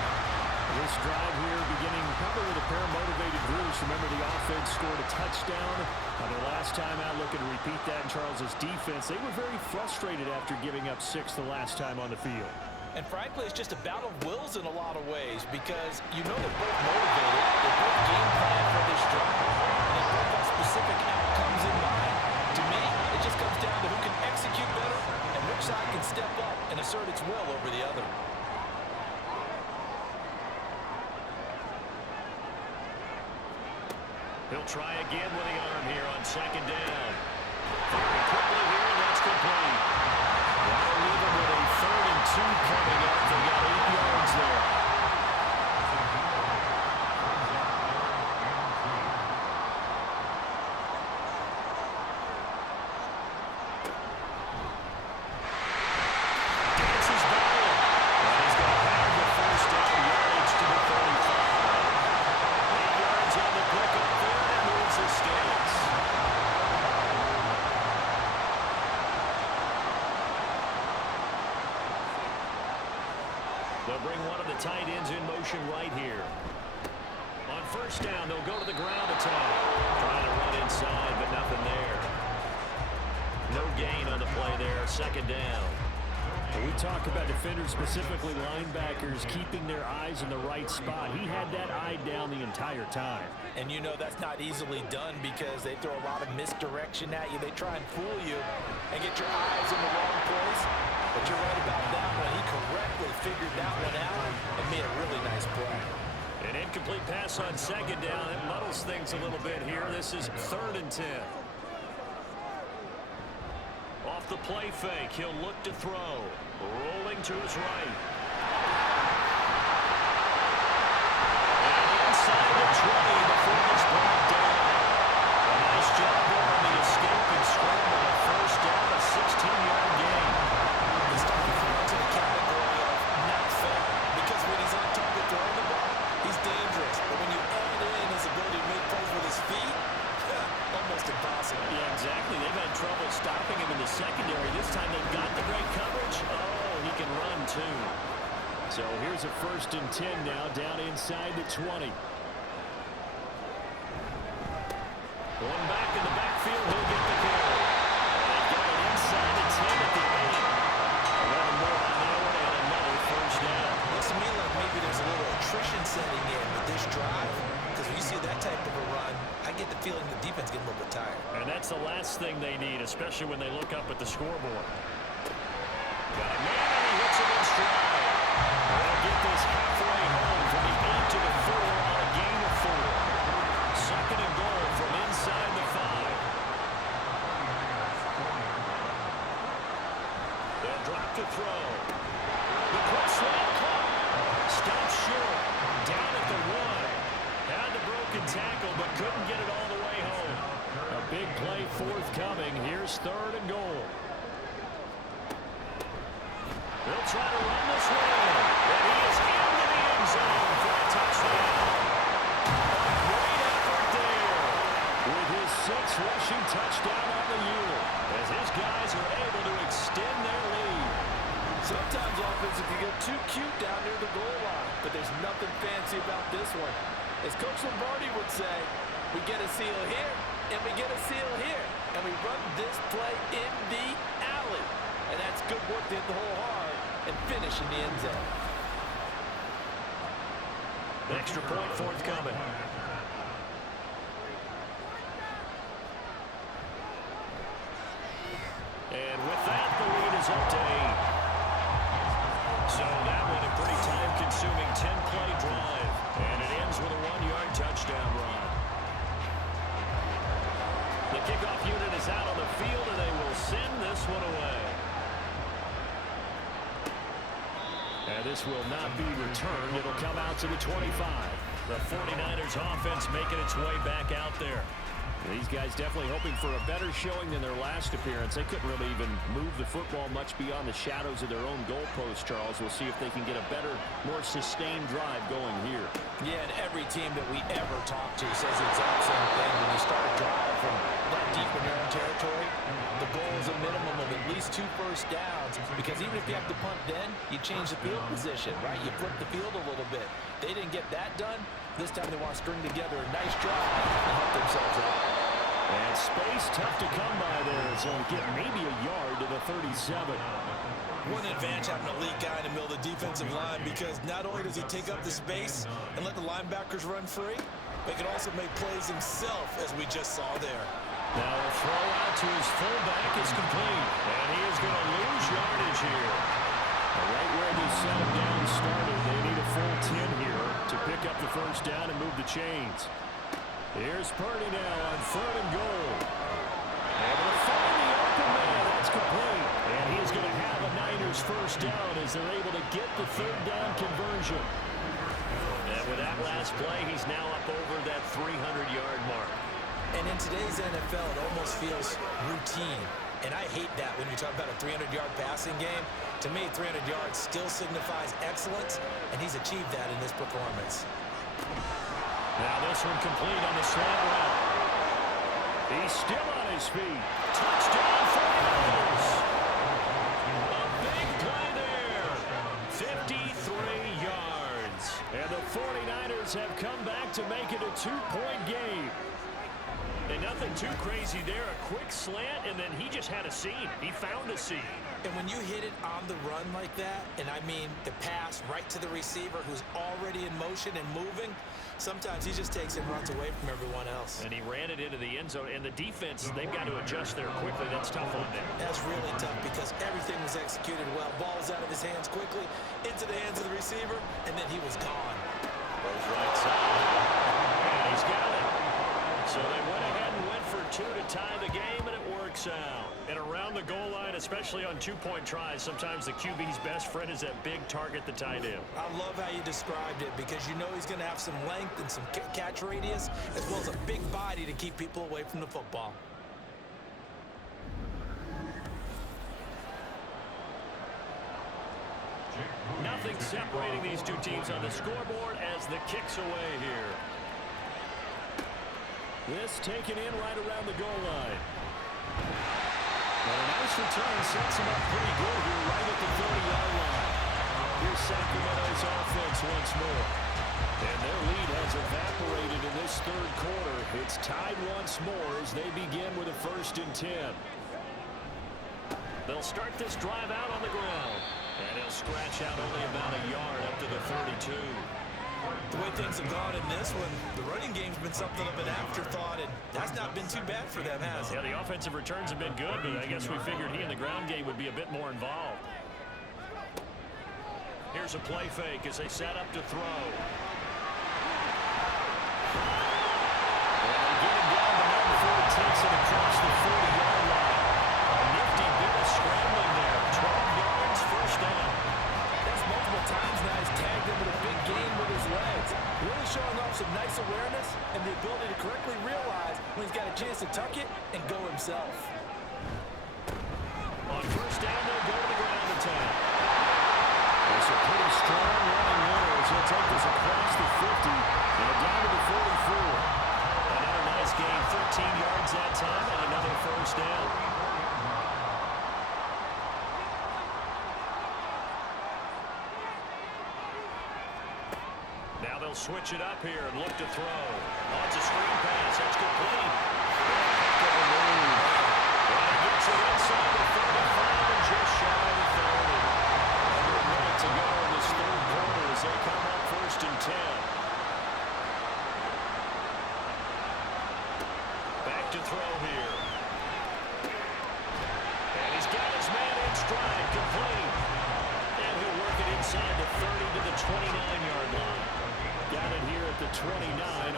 This drive here beginning probably with a pair of motivated groups. Remember, the offense scored a touchdown on their last time out. Looking to repeat that in Charles's defense. They were very frustrated after giving up 6 the last time on the field. And frankly, it's just a battle of wills in a lot of ways because you know they're both motivated. They both game plan for this drive. And they both have specific outcomes in mind. To me, it just comes down to who can execute better and which side can step up and assert its will over the other. He'll try again with the arm here on second down. Firing quickly here, and that's complete. That'll leave him with a 3rd and 2 coming up. They got 8 yards there. Dances by him. And he's going to have the first down yardage to the 35. 8 yards on the pickup there, and moves the stakes. They'll bring one of the tight ends in motion right here. On first down, they'll go to the ground attack. Trying to run inside, but nothing there. No gain on the play there. Second down. We talk about defenders, specifically linebackers, keeping their eyes in the right spot. He had that eye down the entire time. And you know that's not easily done because they throw a lot of misdirection at you. They try and fool you and get your eyes in the wrong place. But you're right about that one. He correctly figured that one out and made a really nice play. An incomplete pass on second down. It muddles things a little bit here. This is 3rd and 10. Off the play fake, he'll look to throw. Rolling to his right. And inside the 20 before he's brought down. A nice job there on the escape and scramble. First down, a 16-yard gain. He's starting to fall into the category of not fair because when he's on target throwing the ball, he's dangerous. But when you add in his ability to make plays with his feet, almost impossible. Yeah, exactly. They've had trouble stopping him in the secondary. This time they've got the great coverage. Oh, he can run too. So here's a 1st and 10 now, down inside the 20. Going back in the backfield, he'll get the carry. They've got it inside the 10 at the 8. 11 more on that one and another first down. Looks to me like maybe there's a little attrition setting in with this drive because when you see that type of a run, I get the feeling the defense getting a little bit tired. And that's the last thing they need, especially when they look up at the scoreboard. Got a man and he hits him in stride. They'll get this halfway home from the 8 to the 4 on a gain of 4. 2nd and goal from inside the 5. They'll drop to throw. The quick slant caught. Stops short. Down at the 1. Had the broken tackle, but couldn't get it all the way home. A big play forthcoming. Here's 3rd and goal. They'll try to run this one. And he is into the end zone for a touchdown. Great effort there. With his 6th rushing touchdown on the year, As his guys are able to extend their lead. Sometimes offenses can get too cute down near the goal line, but there's nothing fancy about this one. As Coach Lombardi would say, we get a seal here, and we get a seal here, and we run this play in the alley. And that's good work to hit the hole hard and finish in the end zone. Extra point forthcoming. And with that, the lead is up to 8. So that one a pretty time-consuming 10-play drive. And it ends with a 1-yard touchdown run. The kickoff unit is out on the field, and they will send this one away. and this will not be returned. It'll come out to the 25. The 49ers offense making its way back out there. These guys definitely hoping for a better showing than their last appearance. They couldn't really even move the football much beyond the shadows of their own goalpost, Charles. We'll see if they can get a better, more sustained drive going here. Yeah, and every team that we ever talk to says the exact same thing. When you start a drive from that deep in your own territory, the goal is a minimum of at least 2 first downs, because even if you have to punt then, you change the field position, right? You flip the field a little bit. They didn't get that done. This time they want to string together a nice drive and help themselves out. And space tough to come by there. So get maybe a yard to the 37. One advantage having a lead guy in the middle of the defensive line, because not only does he take up the space and let the linebackers run free, but he can also make plays himself, as we just saw there. Now a throw out to his fullback is complete. And he is going to lose yardage here. Right where they set him down started. They need a full 10 here to pick up the first down and move the chains. Here's Purdy now on 3rd and goal. Able to find the open man. That's complete. And he's going to have a Niners first down as they're able to get the 3rd down conversion. And with that last play, he's now up over that 300-yard mark. And in today's NFL, it almost feels routine. And I hate that when you talk about a 300-yard passing game. To me, 300 yards still signifies excellence, and he's achieved that in this performance. Now this one complete on the slant route. He's still on his feet. Touchdown 49ers. A big play there. 53 yards. And the 49ers have come back to make it a 2-point game. And nothing too crazy there. A quick slant, and then he just had a seam. He found a seam. And when you hit it on the run like that, and I mean the pass right to the receiver who's already in motion and moving, sometimes he just takes and runs away from everyone else. And he ran it into the end zone. And the defense, they've got to adjust there quickly. That's tough on them. That's really tough because everything was executed well. Ball's out of his hands quickly, into the hands of the receiver, and then he was gone. Goes right side. And he's got it. So they went ahead and went for 2 to tie the game, and it works out. And around the goal line, especially on 2-point tries, sometimes the QB's best friend is that big target, the tight end. I love how you described it because you know he's going to have some length and some catch radius as well as a big body to keep people away from the football. Nothing separating these two teams on the scoreboard as the kick's away here. This taken in right around the goal line. And a nice return sets him up pretty good here right at the 30-yard line. Here's Sacramento's offense once more. And their lead has evaporated in this 3rd quarter. It's tied once more as they begin with a 1st and 10. They'll start this drive out on the ground. And he'll scratch out only about a yard up to the 32. The way things have gone in this one, the running game's been something of an afterthought, and that's not been too bad for them, has it? Yeah, the offensive returns have been good, but I guess we figured he in the ground game would be a bit more involved. Here's a play fake as they set up to throw. And they get him down the number 4, takes it across the 40-yard line. A nifty bit of scrambling there. 12 yards, first down. That's multiple times now he's tagged him with a big gain with his legs. Really showing off some nice awareness and the ability to correctly realize when he's got a chance to tuck it and go himself. On first down, they'll go to the ground attack. It's a pretty strong running there as he'll take this across the 50 and down to the 44. Another nice gain, 13 yards that time, and another first down. Now they'll switch it up here and look to throw. Oh, it's a screen pass. That's complete. And he gets it inside the 35 and just shy of the 30. Under a minute to go in this 3rd quarter as they come up 1st and 10. Back to throw here. And he's got his man in stride, complete. And he'll work it inside the 30 to the 29-yard line. Got it here at the 29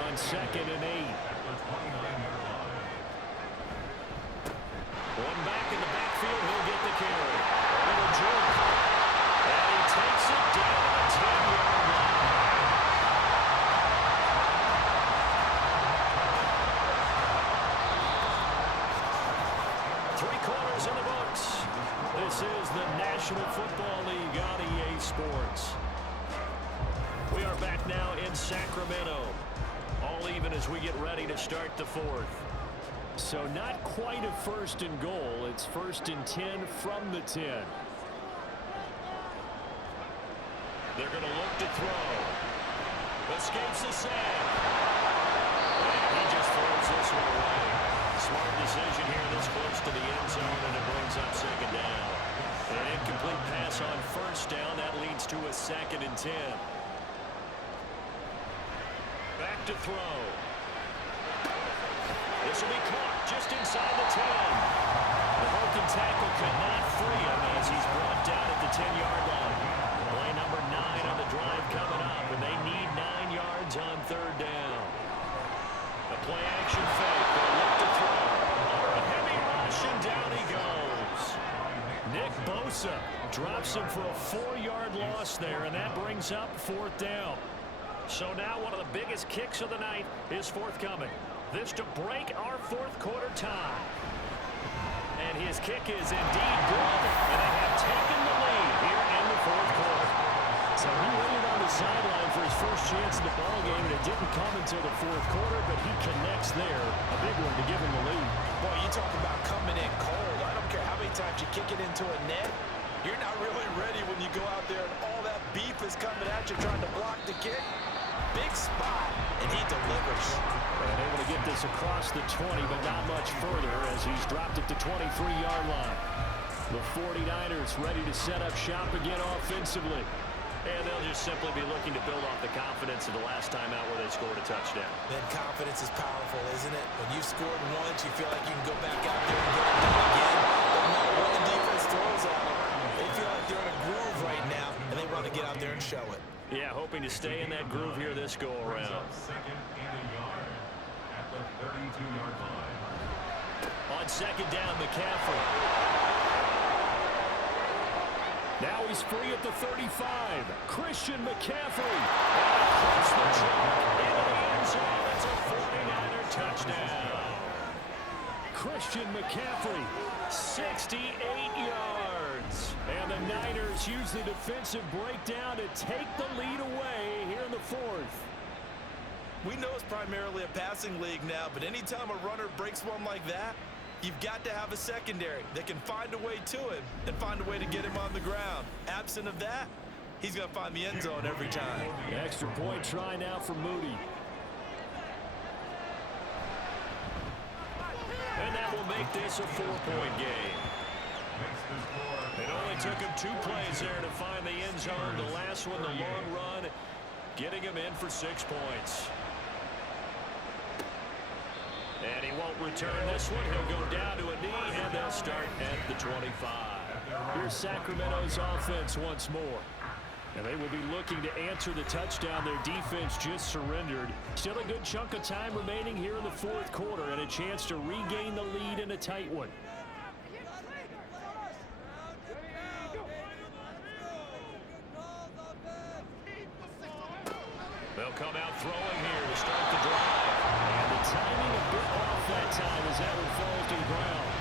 on 2nd and 8. One back in the backfield, he'll get the carry. A little jerk. And he takes it down to the 10-yard line. Three quarters in the books. This is the National Football League on EA Sports. We are back now in Sacramento. All even as we get ready to start the 4th. So not quite a 1st and goal. It's 1st and 10 from the 10. They're going to look to throw. Escapes the sack. And he just throws this one away. Smart decision here this close to the end zone, and it brings up 2nd down. An incomplete pass on 1st down. That leads to a 2nd and 10. Back to throw. This will be caught just inside the 10. The broken tackle could not free him as he's brought down at the 10-yard line. Play number 9 on the drive coming up, and they need 9 yards on 3rd down. A stops him for a 4-yard loss there, and that brings up 4th down. So now one of the biggest kicks of the night is forthcoming. This to break our 4th quarter tie. And his kick is indeed good, and they have taken the lead here in the 4th quarter. So he waited on the sideline for his first chance in the ballgame, and it didn't come until the 4th quarter, but he connects there. A big one to give him the lead. Boy, you talk about coming in cold. I don't care how many times you kick it into a net. You're not really ready when you go out there and all that beef is coming at you trying to block the kick. Big spot, and he delivers. And able to get this across the 20, but not much further as he's dropped it to 23-yard line. The 49ers ready to set up shop again offensively. And they'll just simply be looking to build off the confidence of the last time out where they scored a touchdown. Man, confidence is powerful, isn't it? When you've scored once, you feel like you can go back out there and get it done again. No matter what the defense throws at them, they feel like they're in a groove right now, and they want to get out there and show it. Yeah, hoping to stay in that groove here this go-around. Second and a yard at the 32-yard line. On 2nd down, McCaffrey. Now he's free at the 35. Christian McCaffrey. Across the chalk into the end zone. It's a 49er touchdown. Christian McCaffrey, 68 yards. And the Niners use the defensive breakdown to take the lead away here in the 4th. We know it's primarily a passing league now, but anytime a runner breaks one like that, you've got to have a secondary that can find a way to him and find a way to get him on the ground. Absent of that, he's going to find the end zone every time. Extra point try now for Moody. And that will make this a 4-point game. It only took him 2 plays there to find the end zone. The last one, the long run, getting him in for 6 points. And he won't return this one. He'll go down to a knee, and they'll start at the 25. Here's Sacramento's offense once more. And they will be looking to answer the touchdown their defense just surrendered. Still a good chunk of time remaining here in the 4th quarter and a chance to regain the lead in a tight one. They'll come out throwing here to start the drive. And the timing a bit off that time as that one falls to the ground.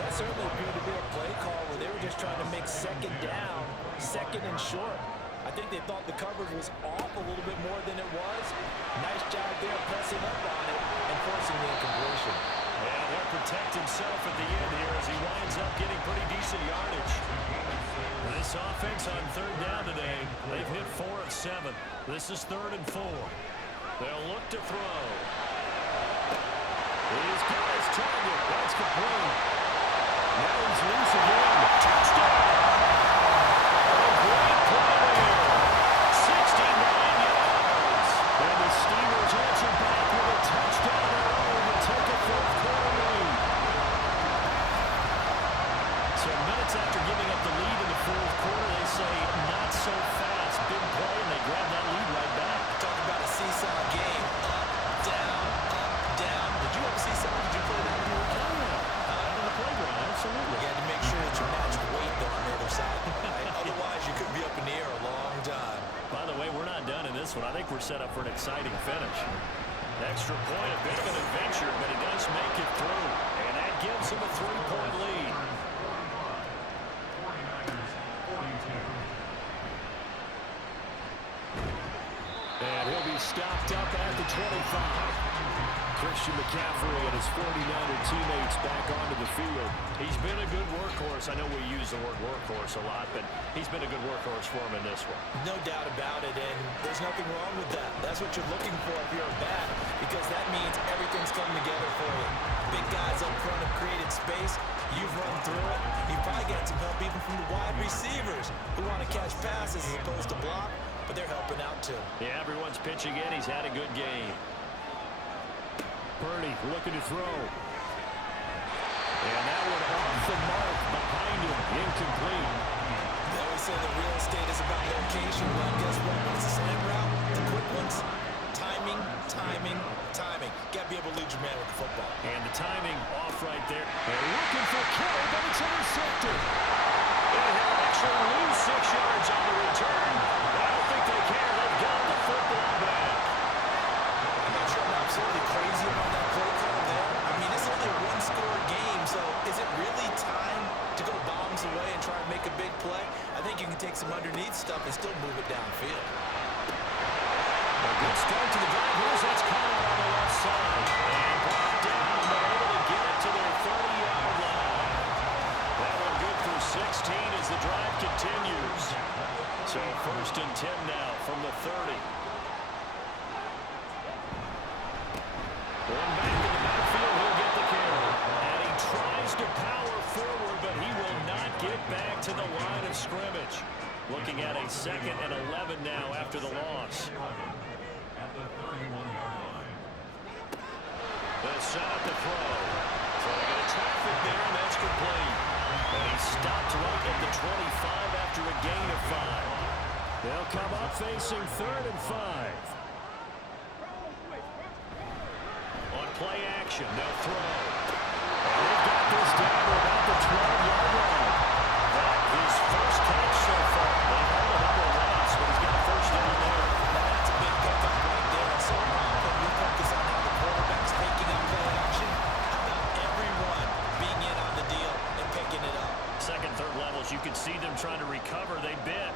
That certainly appeared to be a play call where they were just trying to make 2nd down, 2nd and short. I think they thought the coverage was off a little bit more than it was. Nice job there pressing up on it and forcing the incompletion. Yeah, they'll protect himself at the end here as he winds up getting pretty decent yardage. This offense on 3rd down today, they've hit 4 of 7. This is 3rd and 4. They'll look to throw. He's got his target. That's complete. Now he's loose again. Touchdown! A great play there. 69 yards. And the Steelers answer back with a touchdown at home to take a 4th quarter lead. So minutes after giving up the lead in the 4th quarter, they say not so fast. Big play, and they grab that lead right back. Talk about a seesaw game. Up, down, up, down. Did you ever seesaw? Did you play that when you were a kid? On the playground, absolutely. You had to make sure that you matched weight though on the other side. Right? Otherwise, you could be up in the air a long time. By the way, we're not done in this one. I think we're set up for an exciting finish. Extra point, a bit of an adventure, but he does make it through. And that gives him a 3-point lead. 49ers 42. And he'll be stopped up at the 25. Christian McCaffrey and his 49er teammates back onto the field. He's been a good workhorse. I know we use the word workhorse a lot, but he's been a good workhorse for him in this one. No doubt about it, and there's nothing wrong with that. That's what you're looking for if you're a back, because that means everything's coming together for you. Big guys up front have created space. You've run through it. You've probably got some help even from the wide receivers who want to catch passes as opposed to block, but they're helping out too. Yeah, everyone's pitching in. He's had a good game. Purdy looking to throw. And that one off the mark behind him. Incomplete. They always say that real estate is about location. Well, guess what? When it's a slant route, the quick ones, timing, timing, timing. Got to be able to lead your man with the football. And the timing off right there. They're looking for Kelly, but it's intercepted. And he'll actually underneath stuff and still move it downfield. A good start to the drive. Here's that's Connor on the left side. And brought down, but able to get it to their 30-yard line. That one good for 16 as the drive continues. So 1st and 10 now from the 30. Going back in the backfield, he'll get the carry. And he tries to power forward, but he will not get back to the line of scrimmage. Looking at a 2nd and 11 now after the loss. At the 31-yard line. They'll set up the throw. Throwing into traffic there, and that's complete. And he stopped right at the 25 after a gain of 5. They'll come up facing 3rd and 5. On play action, they'll throw. And they've got this down to about the 12-yard line. That is first catch so far. They hold a number of routes, but he's got a 1st down there. That's a big pickup right there. So often we focus on how the quarterback's taking up play action. How about everyone being in on the deal and picking it up? 2nd, 3rd levels, you can see them trying to recover. They bit.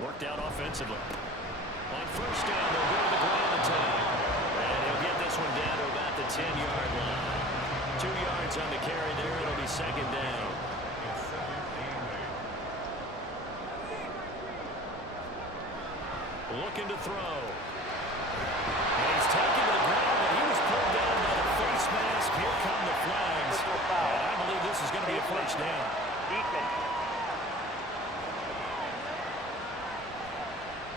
Worked out offensively. On 1st down, they'll go to the ground attack. And he'll get this one down to about the 10-yard line. 2 yards on the carry there. It'll be 2nd down. It's 2nd and 8. Looking to throw. And he's taken to the ground, but he was pulled down by the face mask. Here come the flags. And I believe this is going to be a 1st down. Defense.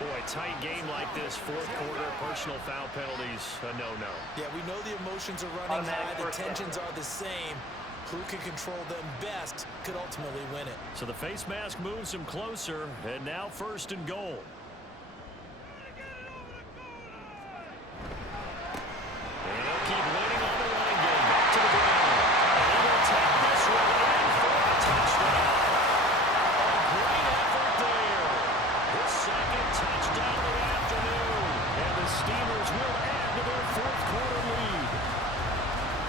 Boy, tight game like this, 4th quarter, personal foul penalties, a no-no. Yeah, we know the emotions are running high, the tensions are the same. Who can control them best could ultimately win it. So the face mask moves him closer, and now 1st and goal. And he'll keep leaning on the running game, back to the ground. And he will take this one in for a touchdown. A great effort there. His 2nd touchdown of the afternoon. And the Steelers will add to their 4th quarter lead.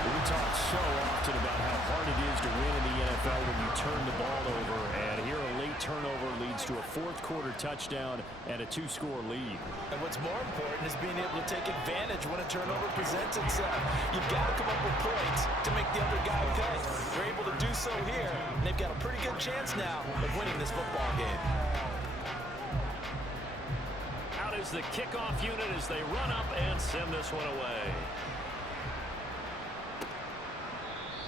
We talk so often about how hard it is to win in the NFL when you turn the ball over. And here a late turnover leads to a 4th quarter touchdown and a 2-score lead. And what's more important is being able to take advantage when a turnover presents itself. You've got to come up with points to make the other guy pay. They're able to do so here, and they've got a pretty good chance now of winning this football game. Out is the kickoff unit as they run up and send this one away.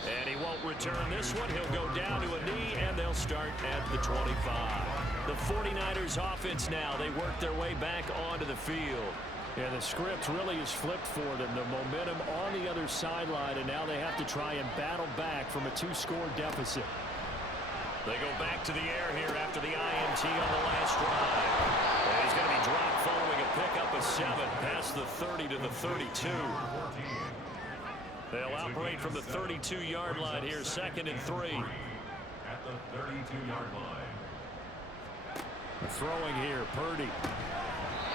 And he won't return this one. He'll go down to a knee, and they'll start at the 25. The 49ers offense now. They work their way back onto the field. And the script really is flipped for them. The momentum on the other sideline, and now they have to try and battle back from a 2-score deficit. They go back to the air here after the INT on the last drive. And he's going to be dropped following a pickup of 7 past the 30 to the 32. They'll operate from the 32-yard line here, 2nd and 3. At the 32-yard line. Throwing here, Purdy.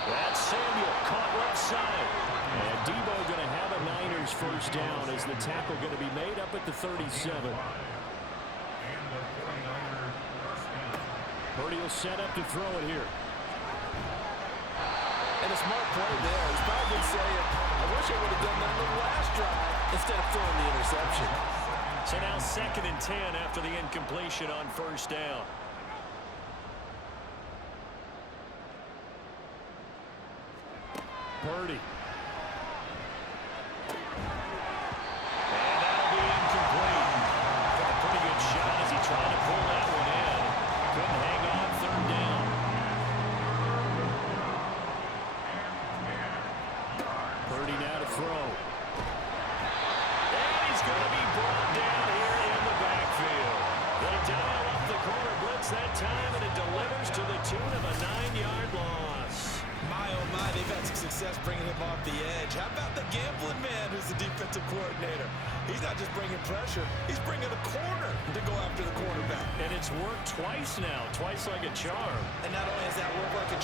That's Samuel, caught left side. And Debo going to have a Niners 1st down as the tackle going to be made up at the 37. And the 49er 1st down. Purdy will set up to throw it here. And a smart play there. He's probably saying, I wish I would have done that on the last drive instead of throwing the interception. So now 2nd and 10 after the incompletion on 1st down. Purdy. And that'll be incomplete. Took a pretty good shot as he tried to pull that one in. Couldn't hang on 3rd down. Purdy now to throw. And he's going to be brought down here in the backfield. They dial up the corner blitz that time, and it delivers to the tune of a 9-yard loss. My, oh my, they've had some success bringing him off the edge. How about the gambling man who's the defensive coordinator? He's not just bringing pressure, he's bringing a corner to go after the quarterback. And it's worked twice now, twice like a charm. And not only has that worked like a